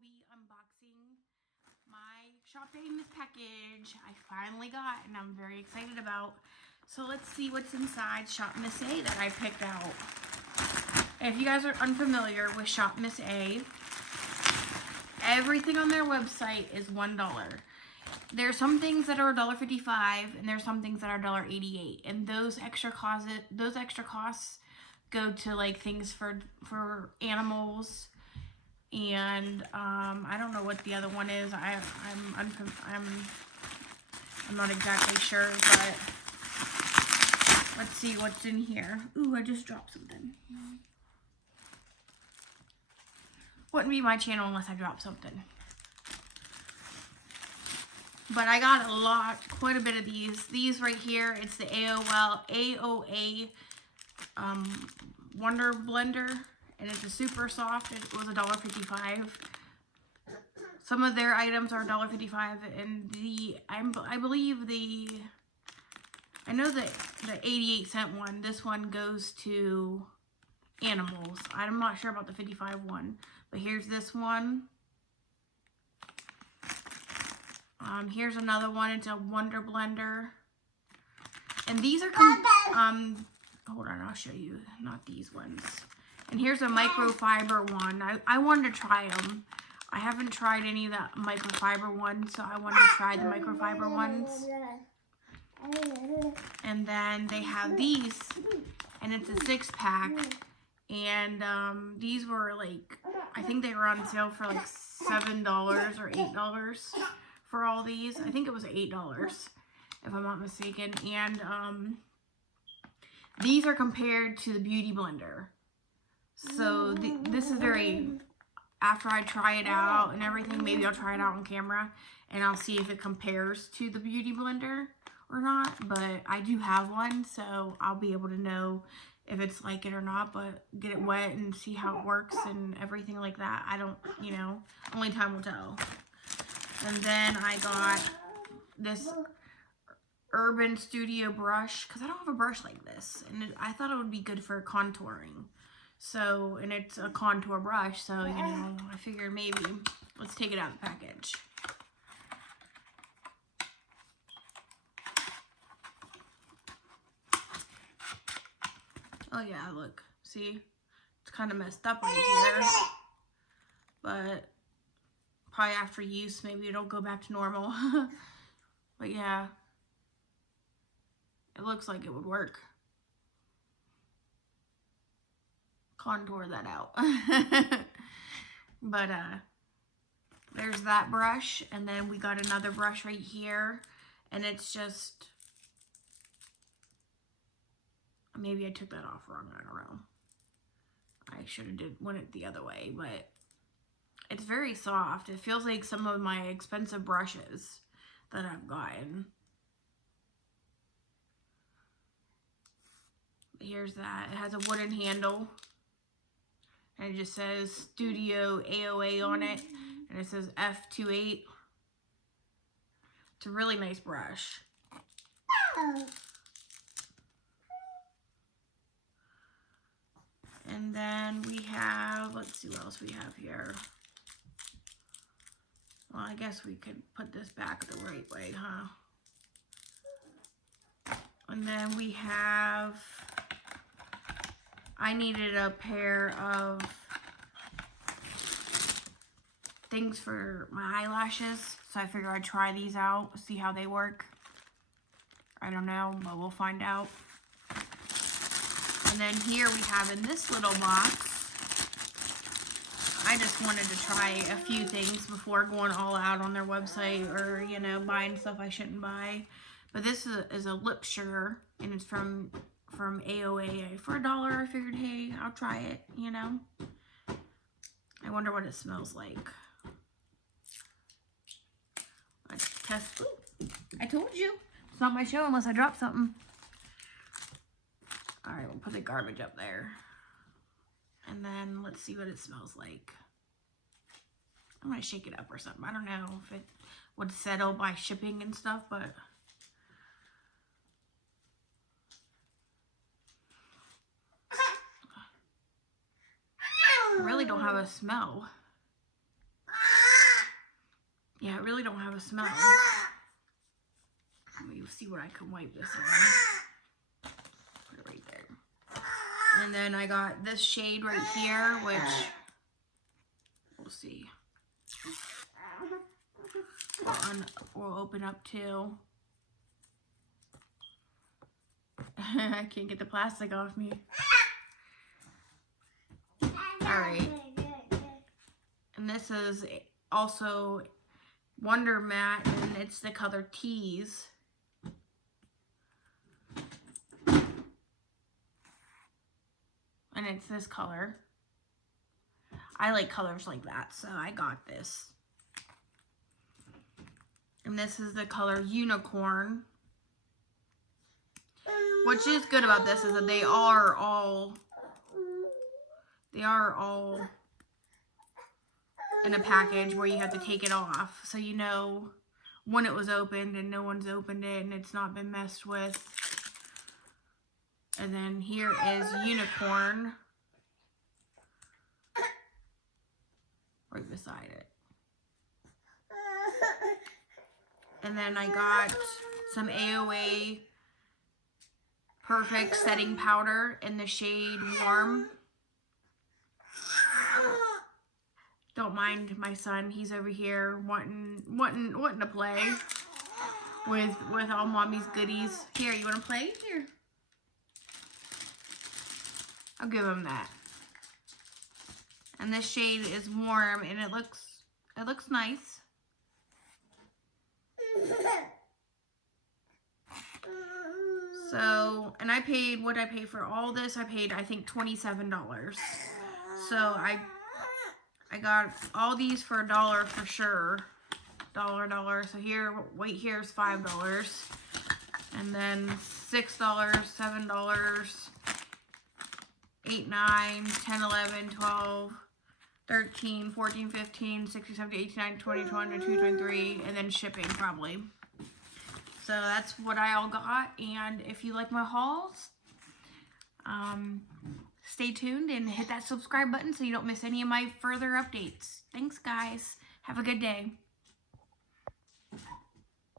be unboxing my Shop Famous package I finally got and I'm very excited about. So let's see what's inside Shop Miss A that I picked out. If you guys are unfamiliar with Shop Miss A, everything on their website is $1. There's some things that are $1.55 and there's some things that are $1.88, and those extra costs go to like things for animals, and I don't know what the other one is. I'm not exactly sure, but let's see what's in here. Ooh, I just dropped something. Wouldn't be my channel unless I dropped something. But I got quite a bit of these. These right here, it's the AOA Wonder Blender, and it's a super soft. It was $1.55. Some of their items are $1.55, and I know that the 88-cent one, this one goes to animals. I'm not sure about the 55 one, but here's this one. Here's another one. It's a Wonder Blender, and these are hold on, I'll show you. Not these ones. And here's a microfiber one. I wanted to try them. I haven't tried any of the microfiber ones, so I wanted to try the microfiber ones. And then they have these, and it's a 6-pack. And these were like, I think they were on sale for like $7 or $8 for all these. I think it was $8 if I'm not mistaken. And these are compared to the Beauty Blender. So this is very, after I try it out and everything, maybe I'll try it out on camera and I'll see if it compares to the Beauty Blender or not. But I do have one, so I'll be able to know if it's like it or not, but get it wet and see how it works and everything like that. I don't, only time will tell. And then I got this Urban Studio brush, because I don't have a brush like this, and I thought it would be good for contouring. So, and it's a contour brush, so, I figured maybe let's take it out of the package. Oh yeah, look, see, it's kind of messed up right here, but probably after use, maybe it'll go back to normal. But yeah, it looks like it would work. Contour that out. But there's that brush, and then we got another brush right here, and it's just, maybe I took that off wrong, I don't know. I should have went it the other way, but it's very soft. It feels like some of my expensive brushes that I've gotten. Here's that. It has a wooden handle, and it just says Studio AOA on it, and it says F28. It's a really nice brush. And then we have, let's see what else we have here. Well, I guess we could put this back the right way, huh? And then we have, I needed a pair of things for my eyelashes, so I figured I'd try these out, see how they work. I don't know, but we'll find out. And then here we have in this little box, I just wanted to try a few things before going all out on their website or, buying stuff I shouldn't buy. But this is a lip sugar, and it's from AOA. For $1, I figured, hey, I'll try it, I wonder what it smells like. Let's test. Ooh, I told you, it's not my show unless I drop something. All right, we'll put the garbage up there. And then let's see what it smells like. I'm gonna shake it up or something. I don't know if it would settle by shipping and stuff, but I really don't have a smell. Yeah, I really don't have a smell. Let me see what I can wipe this on. Put it right there. And then I got this shade right here, which we'll see. We'll open up too. I can't get the plastic off me. Alright. And this is also Wonder Matte, and it's the color Tease. And it's this color. I like colors like that, so I got this. And this is the color Unicorn. What is good about this is that they are all in a package where you have to take it off, so you know when it was opened and no one's opened it and it's not been messed with. And then here is Unicorn right beside it. And then I got some AOA Perfect Setting Powder in the shade Warm. Don't mind my son, he's over here wanting to play with all mommy's goodies. Here, you wanna play? Here. I'll give him that. And this shade is Warm, and it looks nice. So, and I paid what I paid for all this. I paid, I think, $27. So I got all these for $1 for sure. $1. So here, wait, here's $5. And then $6, $7, 8, 9, 10, 11, 12, 13, 14, 15, 16, 17, 18, 19, 20, 21, 22, 23, and then shipping probably. So that's what I all got. And if you like my hauls, stay tuned and hit that subscribe button so you don't miss any of my further updates. Thanks, guys. Have a good day.